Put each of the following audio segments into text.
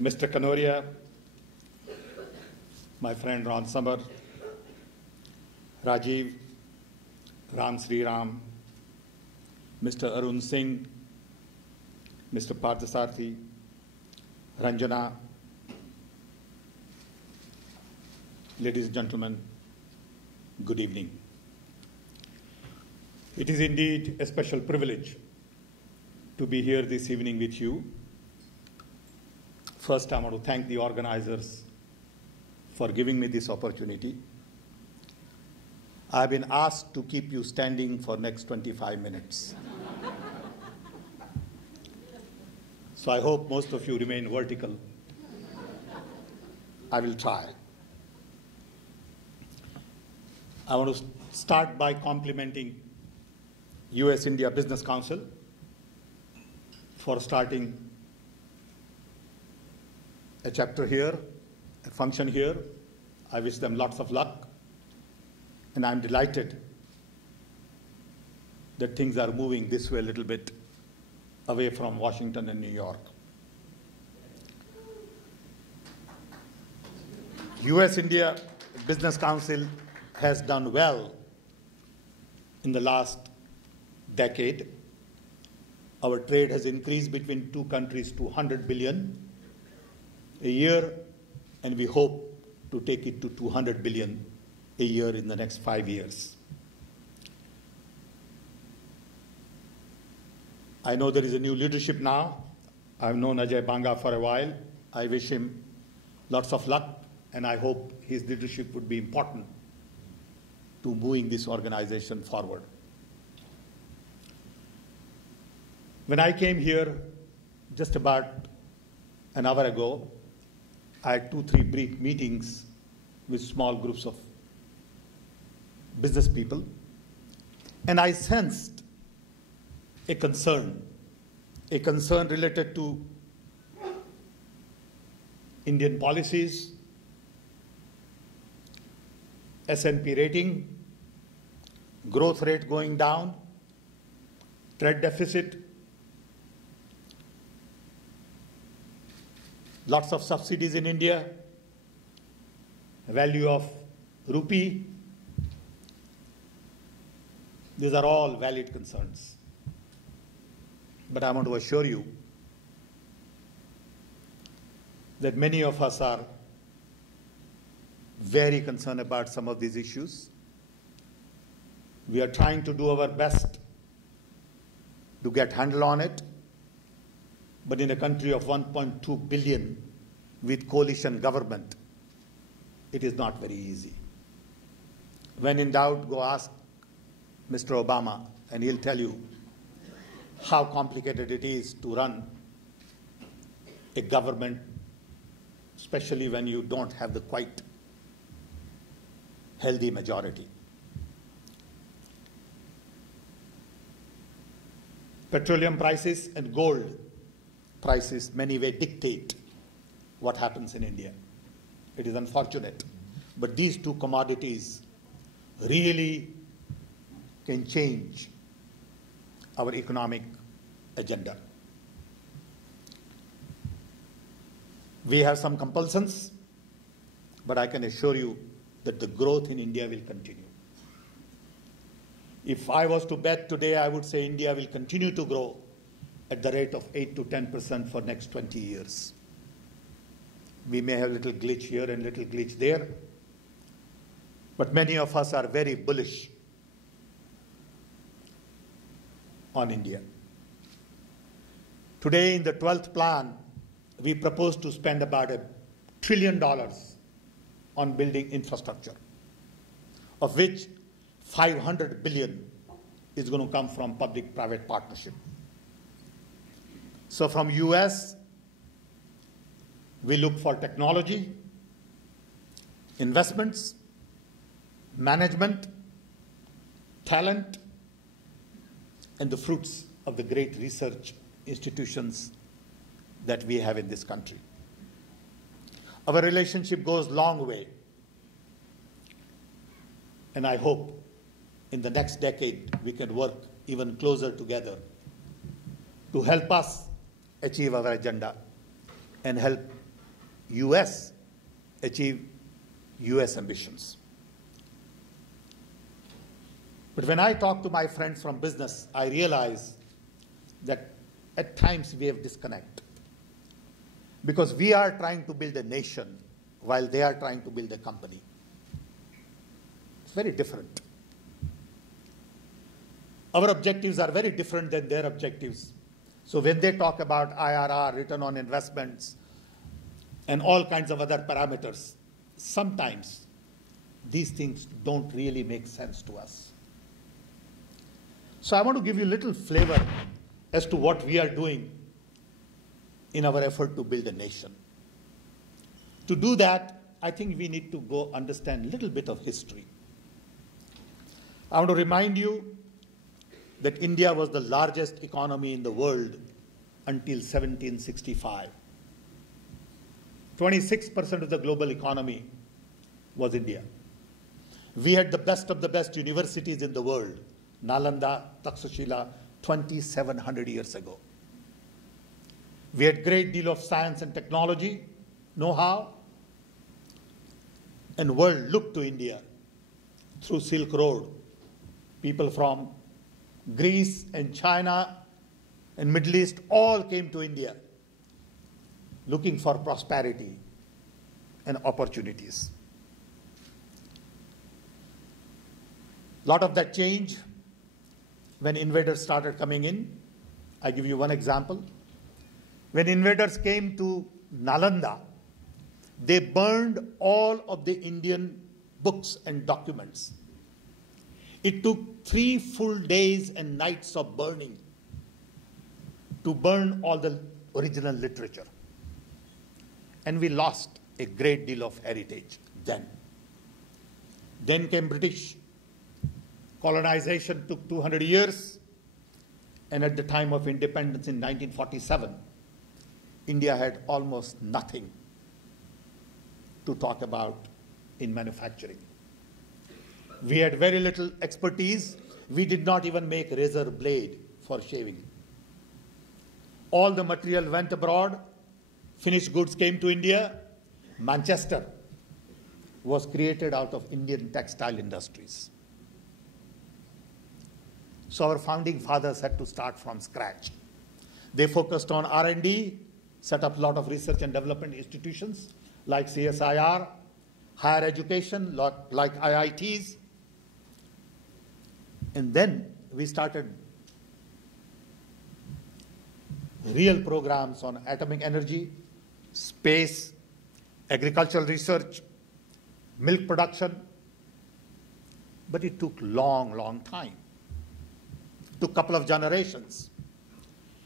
Mr. Kanoria, my friend Ron Samar, Rajiv, Ram Sri Ram, Mr. Arun Singh, Mr. Parthasarthi, Ranjana, ladies and gentlemen, good evening. It is indeed a special privilege to be here this evening with you. First, I want to thank the organizers for giving me this opportunity. I've been asked to keep you standing for next 25 minutes. So I hope most of you remain vertical. I will try. I want to start by complimenting US-India Business Council for starting a chapter here, a function here. I wish them lots of luck. And I'm delighted that things are moving this way a little bit away from Washington and New York. US-India Business Council has done well in the last decade. Our trade has increased between two countries to 100 billion a year, and we hope to take it to 200 billion a year in the next 5 years. I know there is a new leadership now. I've known Ajay Banga for a while. I wish him lots of luck, and I hope his leadership would be important to moving this organization forward. When I came here just about an hour ago, I had 2-3 brief meetings with small groups of business people, and I sensed a concern related to Indian policies, S&P rating, growth rate going down, trade deficit, lots of subsidies in India, value of rupee. These are all valid concerns. But I want to assure you that many of us are very concerned about some of these issues. We are trying to do our best to get handle on it. But in a country of 1.2 billion with coalition government, it is not very easy. When in doubt, go ask Mr. Obama, and he'll tell you how complicated it is to run a government, especially when you don't have the quite healthy majority. Petroleum prices and gold prices many ways dictate what happens in India. It is unfortunate, but these two commodities really can change our economic agenda. We have some compulsions, but I can assure you that the growth in India will continue. If I was to bet today, I would say India will continue to grow at the rate of 8 to 10% for next 20 years. We may have a little glitch here and little glitch there, but many of us are very bullish on India. Today in the 12th plan, we propose to spend about $1 trillion on building infrastructure, of which 500 billion is going to come from public-private partnership. So from US, we look for technology, investments, management, talent, and the fruits of the great research institutions that we have in this country. Our relationship goes long way, and I hope in the next decade we can work even closer together to help us achieve our agenda and help US achieve US ambitions. But when I talk to my friends from business, I realize that at times we have disconnect. Because we are trying to build a nation while they are trying to build a company. It's very different. Our objectives are very different than their objectives. So when they talk about IRR, return on investments, and all kinds of other parameters, sometimes these things don't really make sense to us. So I want to give you a little flavor as to what we are doing in our effort to build a nation. To do that, I think we need to go understand a little bit of history. I want to remind you that India was the largest economy in the world until 1765. 26% of the global economy was India. We had the best of the best universities in the world, Nalanda, Takshashila, 2,700 years ago. We had a great deal of science and technology, know-how, and the world looked to India through Silk Road. People from Greece and China and Middle East all came to India looking for prosperity and opportunities. A lot of that changed when invaders started coming in. I give you one example. When invaders came to Nalanda, they burned all of the Indian books and documents. It took 3 full days and nights of burning to burn all the original literature. And we lost a great deal of heritage then. Then came British. Colonization took 200 years. And at the time of independence in 1947, India had almost nothing to talk about in manufacturing. We had very little expertise. We did not even make razor blade for shaving. All the material went abroad. Finished goods came to India. Manchester was created out of Indian textile industries. So our founding fathers had to start from scratch. They focused on R&D, set up a lot of research and development institutions like CSIR, higher education like IITs. And then we started real programs on atomic energy, space, agricultural research, milk production. But it took long time. It took a couple of generations.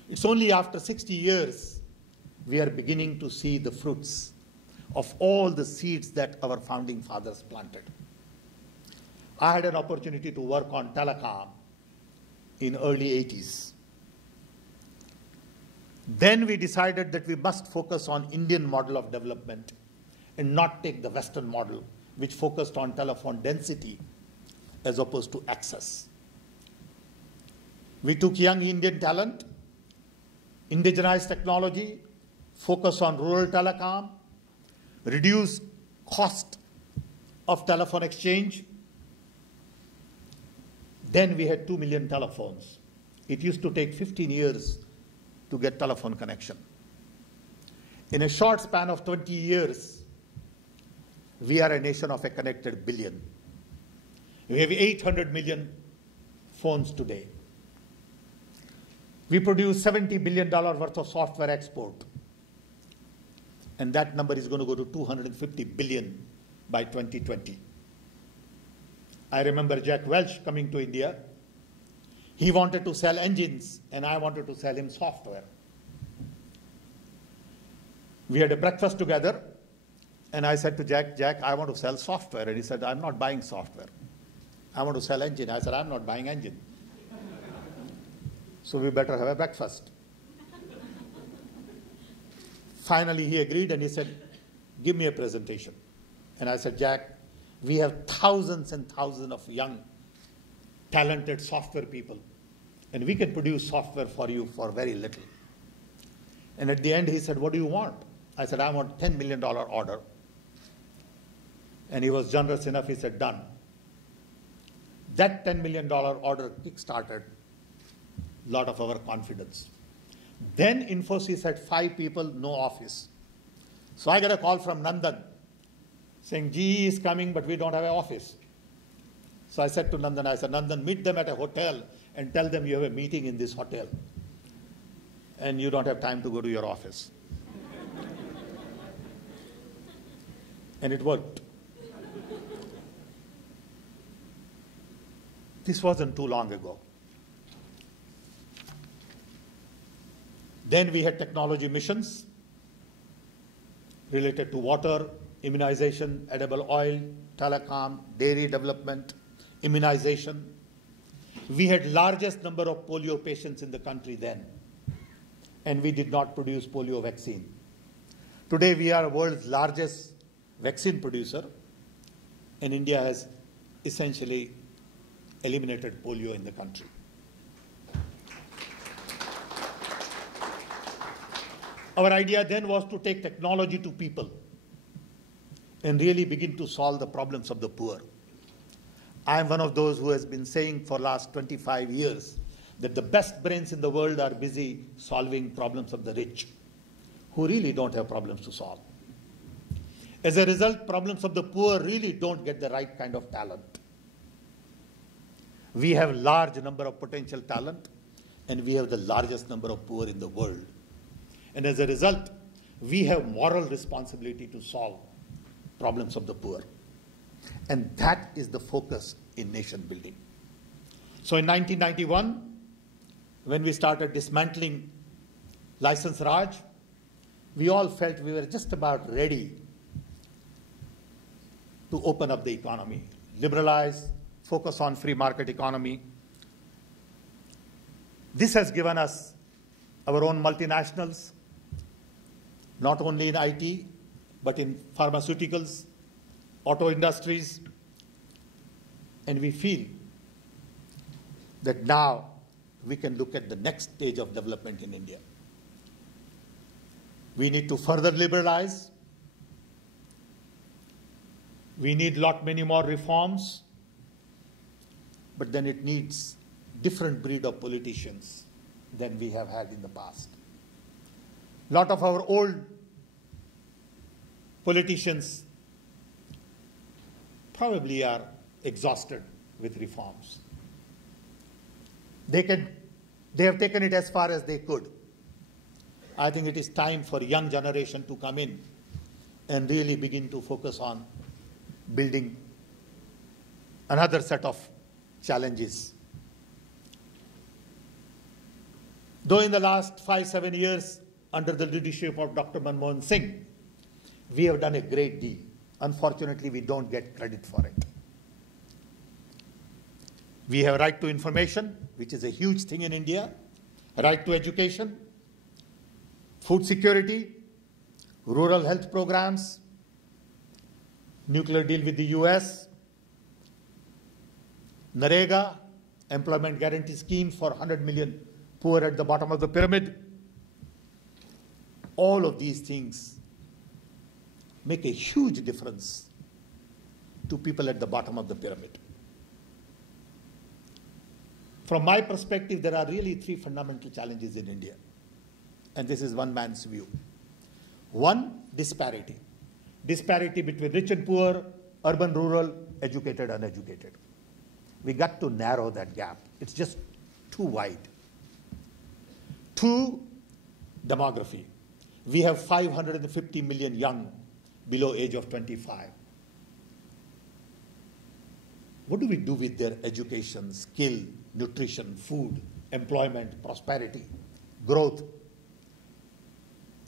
It's only after 60 years we are beginning to see the fruits of all the seeds that our founding fathers planted. I had an opportunity to work on telecom in early 80s. Then we decided that we must focus on Indian model of development and not take the Western model, which focused on telephone density as opposed to access. We took young Indian talent, indigenized technology, focus on rural telecom, reduce cost of telephone exchange. Then we had 2 million telephones. It used to take 15 years to get telephone connection. In a short span of 20 years, we are a nation of a connected billion. We have 800 million phones today. We produce $70 billion worth of software export. And that number is going to go to 250 billion by 2020. I remember Jack Welch coming to India. He wanted to sell engines, and I wanted to sell him software. We had a breakfast together, and I said to Jack, I want to sell software. And he said, I'm not buying software. I want to sell engine. I said, I'm not buying engine. So we better have a breakfast. Finally, he agreed, and he said, give me a presentation. And I said, Jack, we have thousands and thousands of young, talented software people, and we can produce software for you for very little. And at the end, he said, what do you want? I said, I want $10 million order. And he was generous enough, he said, done. That $10 million order kick-started a lot of our confidence. Then Infosys had 5 people, no office. So I got a call from Nandan saying, GE is coming, but we don't have an office. So I said to Nandan, Nandan, meet them at a hotel and tell them you have a meeting in this hotel and you don't have time to go to your office. And it worked. This wasn't too long ago. Then we had technology missions related to water, immunization, edible oil, telecom, dairy development, immunization. We had largest number of polio patients in the country then, and we did not produce polio vaccine. Today we are the world's largest vaccine producer, and India has essentially eliminated polio in the country. Our idea then was to take technology to people and really begin to solve the problems of the poor. I am one of those who has been saying for the last 25 years that the best brains in the world are busy solving problems of the rich, who really don't have problems to solve. As a result, problems of the poor really don't get the right kind of talent. We have a large number of potential talent, and we have the largest number of poor in the world. And as a result, we have moral responsibility to solve problems of the poor. And that is the focus in nation building. So in 1991, when we started dismantling License Raj, we all felt we were just about ready to open up the economy, liberalize, focus on free market economy. This has given us our own multinationals, not only in IT, but in pharmaceuticals, auto industries, and we feel that now we can look at the next stage of development in India. We need to further liberalize. We need many more reforms, but then it needs different breed of politicians than we have had in the past. A lot of our old politicians probably are exhausted with reforms. They have taken it as far as they could. I think it is time for young generation to come in and really begin to focus on building another set of challenges. Though in the last 5-7 years, under the leadership of Dr. Manmohan Singh, we have done a great deal. Unfortunately, we don't get credit for it. We have right to information, which is a huge thing in India, right to education, food security, rural health programs, nuclear deal with the US, Narega, employment guarantee scheme for 100 million poor at the bottom of the pyramid. All of these things make a huge difference to people at the bottom of the pyramid. From my perspective, there are really 3 fundamental challenges in India, and this is one man's view. One, disparity. Disparity between rich and poor, urban, rural, educated, uneducated. We got to narrow that gap. It's just too wide. 2, demography. We have 550 million young below age of 25. What do we do with their education, skill, nutrition, food, employment, prosperity, growth?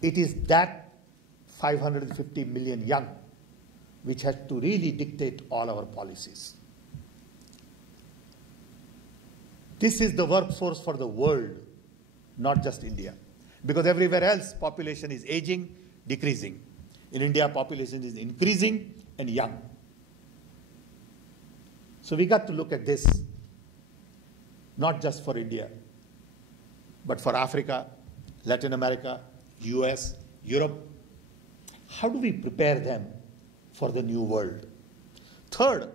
It is that 550 million young which has to really dictate all our policies. This is the workforce for the world, not just India. Because everywhere else, population is aging, decreasing. In India, population is increasing and young. So we got to look at this, not just for India, but for Africa, Latin America, US, Europe, how do we prepare them for the new world? Third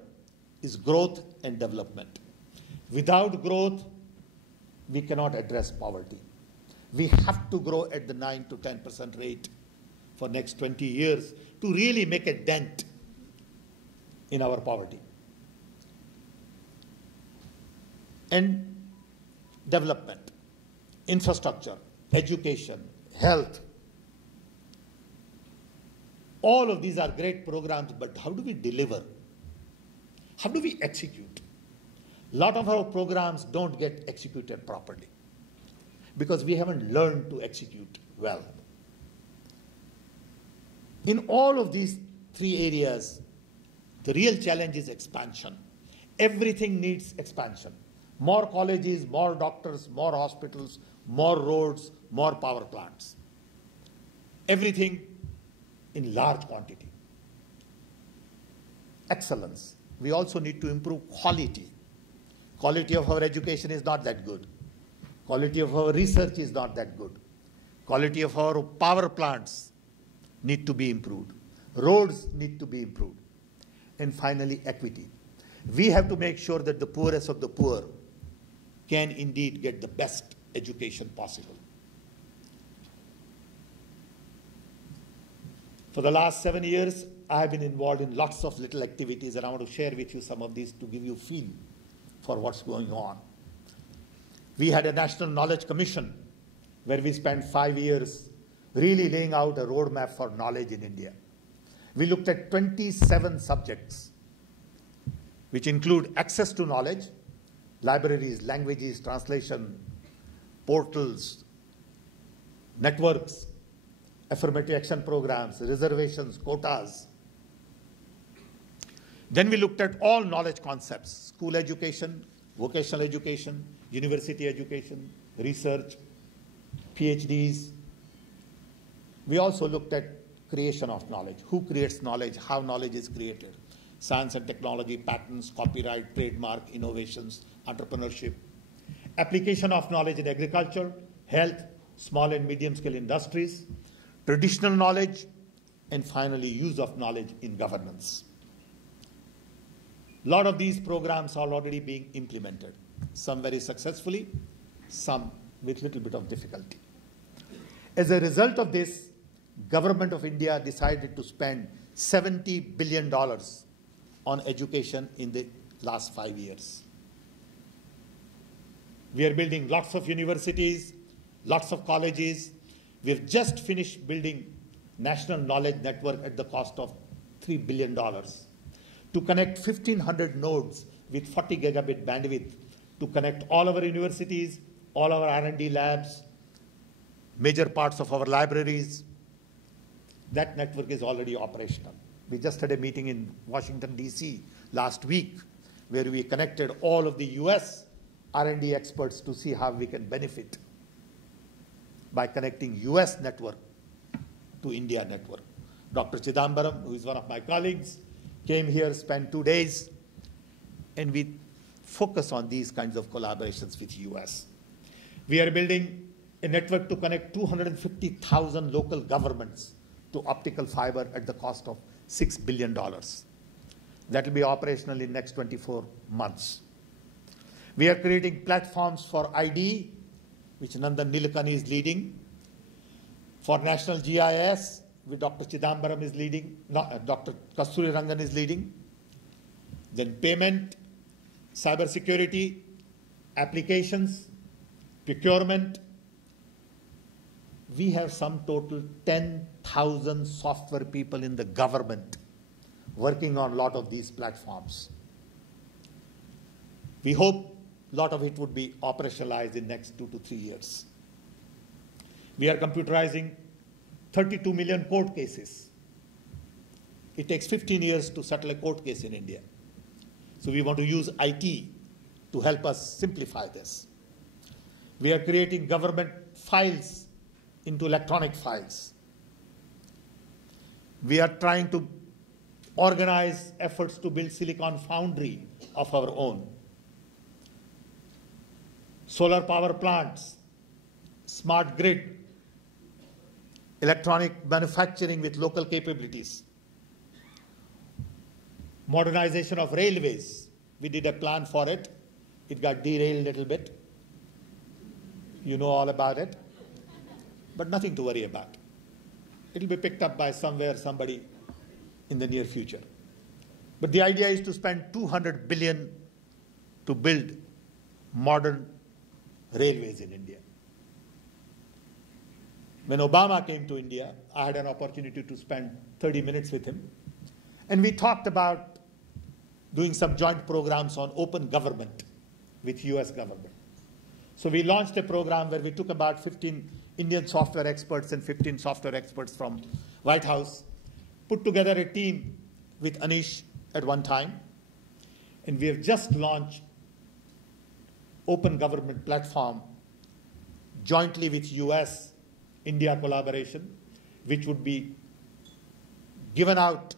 is growth and development. Without growth, we cannot address poverty. We have to grow at the 9 to 10% rate for next 20 years to really make a dent in our poverty. And development, infrastructure, education, health. All of these are great programs, but how do we deliver? How do we execute? A lot of our programs don't get executed properly because we haven't learned to execute well. In all of these three areas, the real challenge is expansion. Everything needs expansion. More colleges, more doctors, more hospitals, more roads, more power plants. Everything in large quantity. Excellence. We also need to improve quality. Quality of our education is not that good. Quality of our research is not that good. Quality of our power plants need to be improved. Roads need to be improved. And finally, equity. We have to make sure that the poorest of the poor can indeed get the best education possible. For the last 7 years, I have been involved in lots of little activities, and I want to share with you some of these to give you a feel for what's going on. We had a National Knowledge Commission where we spent 5 years really laying out a roadmap for knowledge in India. We looked at 27 subjects, which include access to knowledge, libraries, languages, translation, portals, networks, affirmative action programs, reservations, quotas. Then we looked at all knowledge concepts: school education, vocational education, university education, research, PhDs. We also looked at creation of knowledge. Who creates knowledge? How knowledge is created? Science and technology, patents, copyright, trademark, innovations, entrepreneurship. Application of knowledge in agriculture, health, small and medium-scale industries, traditional knowledge, and finally, use of knowledge in governance. A lot of these programs are already being implemented, some very successfully, some with little bit of difficulty. As a result of this, Government of India decided to spend $70 billion on education in the last 5 years. We are building lots of universities, lots of colleges. We've just finished building National Knowledge Network at the cost of $3 billion to connect 1,500 nodes with 40 gigabit bandwidth to connect all our universities, all our R&D labs, major parts of our libraries. That network is already operational. We just had a meeting in Washington, D.C. last week where we connected all of the US R&D experts to see how we can benefit by connecting US network to India network. Dr. Chidambaram, who is one of my colleagues, came here, spent 2 days, and we focus on these kinds of collaborations with US. We are building a network to connect 250,000 local governments to optical fiber at the cost of $6 billion. That will be operational in next 24 months. We are creating platforms for ID, which Nandan Nilekani is leading. For National GIS, which Dr. Chidambaram is leading, Dr. Kasturi Rangan is leading. Then payment, cybersecurity, applications, procurement. We have some total 10,000 software people in the government working on a lot of these platforms. We hope a lot of it would be operationalized in the next 2 to 3 years. We are computerizing 32 million court cases. It takes 15 years to settle a court case in India. So we want to use IT to help us simplify this. We are creating government files into electronic files. We are trying to organize efforts to build Silicon Foundry of our own. Solar power plants, smart grid, electronic manufacturing with local capabilities, modernization of railways. We did a plan for it. It got derailed a little bit. You know all about it. But nothing to worry about. It'll be picked up by somebody in the near future. But the idea is to spend $200 billion to build modern railways in India. When Obama came to India, I had an opportunity to spend 30 minutes with him. And we talked about doing some joint programs on open government with US government. So we launched a program where we took about 15 Indian software experts and 15 software experts from White House, put together a team with Anish at one time, and we have just launched open government platform jointly with US-India collaboration, which would be given out